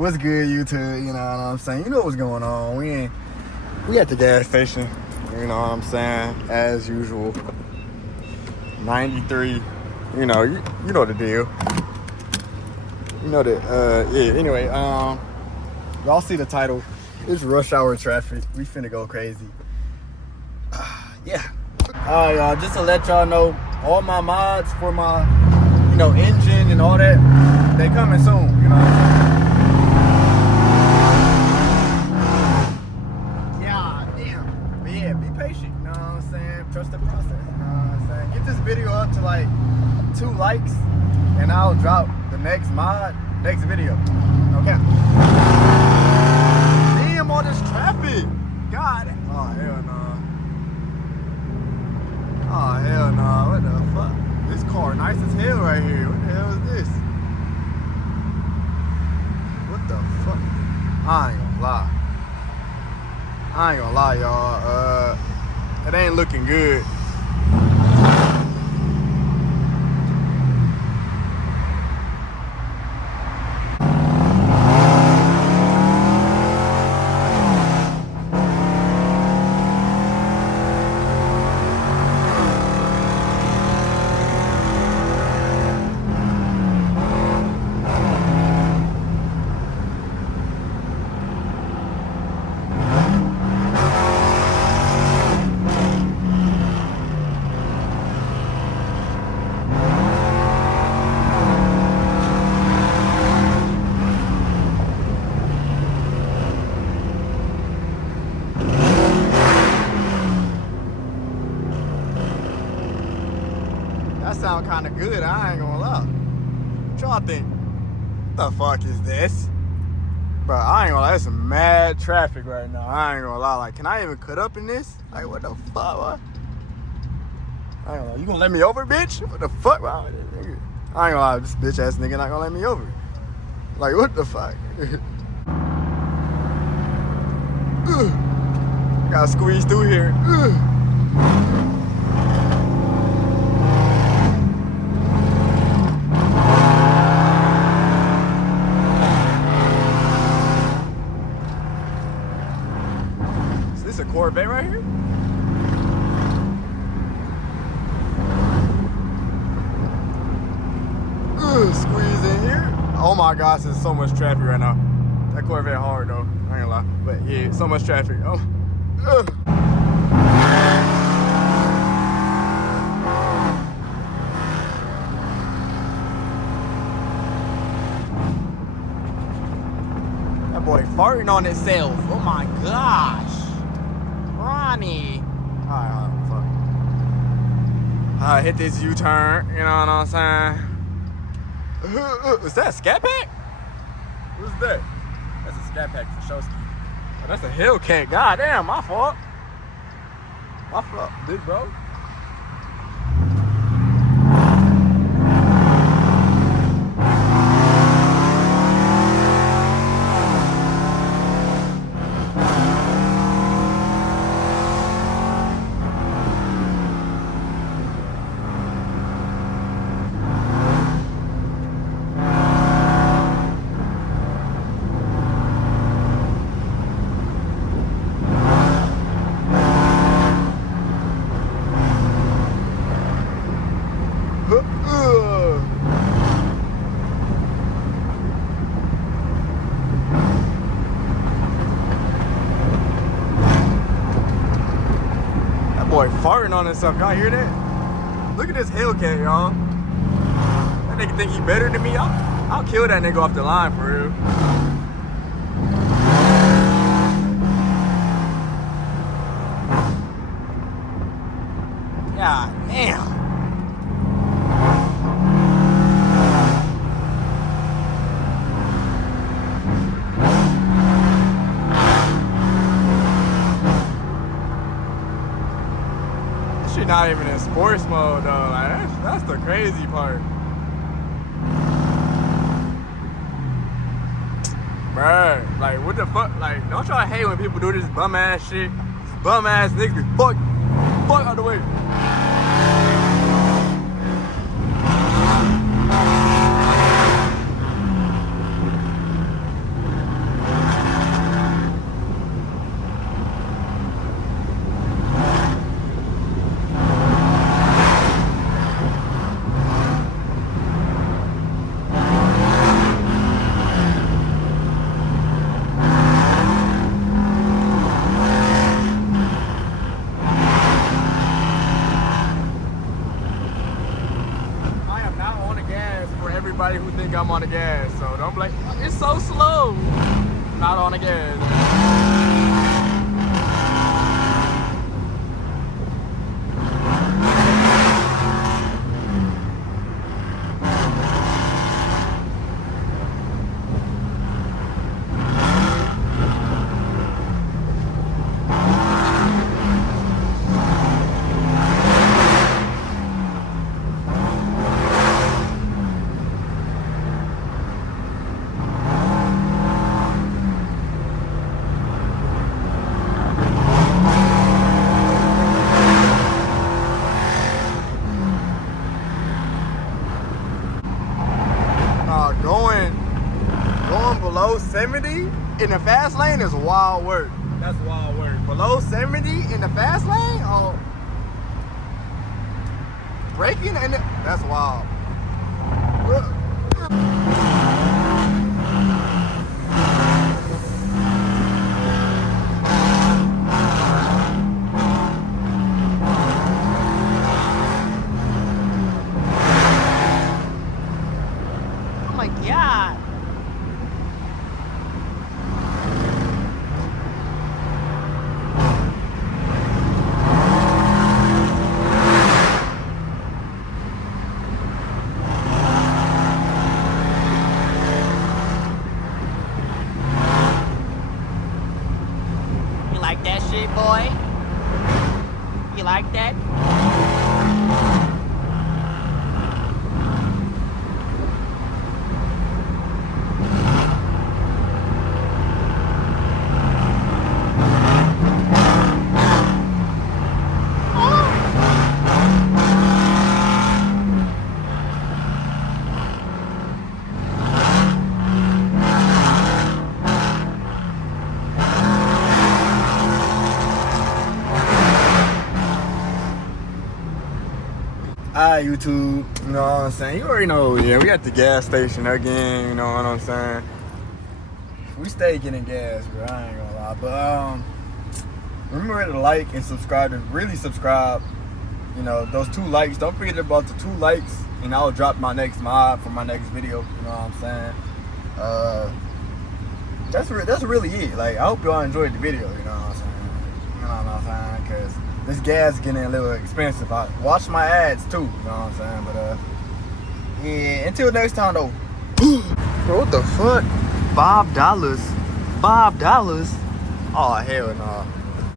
What's good, YouTube? You know what I'm saying? You know what's going on. We at the gas station. You know what I'm saying? As usual. 93. You know the deal. You know that. Yeah. Anyway, y'all see the title? It's rush hour traffic. We finna go crazy. Yeah. Alright, y'all. Just to let y'all know, all my mods for my, engine and all that, they coming soon. You know what I'm saying? Be patient, you know what I'm saying? Trust the process, you know what I'm saying? Get this video up to like 2 likes and I'll drop the next video. Okay. Damn, all this traffic. God. Oh, hell no. Oh, hell no. What the fuck? This car nice as hell right here. What the hell is this? What the fuck? I ain't gonna lie, y'all. It ain't looking good. That sound kind of good, I ain't gonna lie. What y'all think? What the fuck is this? Bro, I ain't gonna lie, there's some mad traffic right now. I ain't gonna lie. Like, can I even cut up in this? Like, what the fuck, what? I ain't gonna lie. You gonna let me over, bitch? What the fuck? I ain't gonna lie, this bitch ass nigga not gonna let me over. Like, what the fuck? Gotta squeeze through here. Is this a Corvette right here? Squeeze in here. Oh my gosh, there's so much traffic right now. That Corvette hard though, I ain't gonna lie. But yeah, so much traffic. Oh. That boy farting on itself. Oh my gosh. Ronnie. Alright, fuck. Hit this U-turn, you know what I'm saying? Is that a Scat Pack? What's that? That's a Scat Pack for Shiesty. Oh, that's a Hellcat. God damn, my fault. My fault, big bro. Boy farting on himself, y'all hear that? Look at this Hellcat, y'all. That nigga think he better than me. I'll kill that nigga off the line for real. God damn. Not even in sports mode though. Like that's the crazy part. Bruh, like what the fuck? Like, don't y'all hate when people do this bum ass shit? This bum ass niggas be fuck out the way. I'm on the gas. So don't be like, it's so slow. Not on the gas. Going below 70 in the fast lane is wild work. That's wild work. Below 70 in the fast lane? Oh. Braking and that's wild. Oh my God. You like that shit, boy? You like that? Alright, YouTube, you know what I'm saying? You already know, yeah, we at the gas station again, you know what I'm saying? We stay getting gas, bro, I ain't gonna lie. But, remember to like and subscribe, and really subscribe. You know, those 2 likes, don't forget about the 2 likes, and I'll drop my next mod for my next video, you know what I'm saying? That's really it. Like, I hope y'all enjoyed the video, you know what I'm saying? You know what I'm saying? Because this gas is getting a little expensive. I watch my ads too, you know what I'm saying? But yeah, until next time though. Bro, what the fuck? $5? $5? Oh hell no.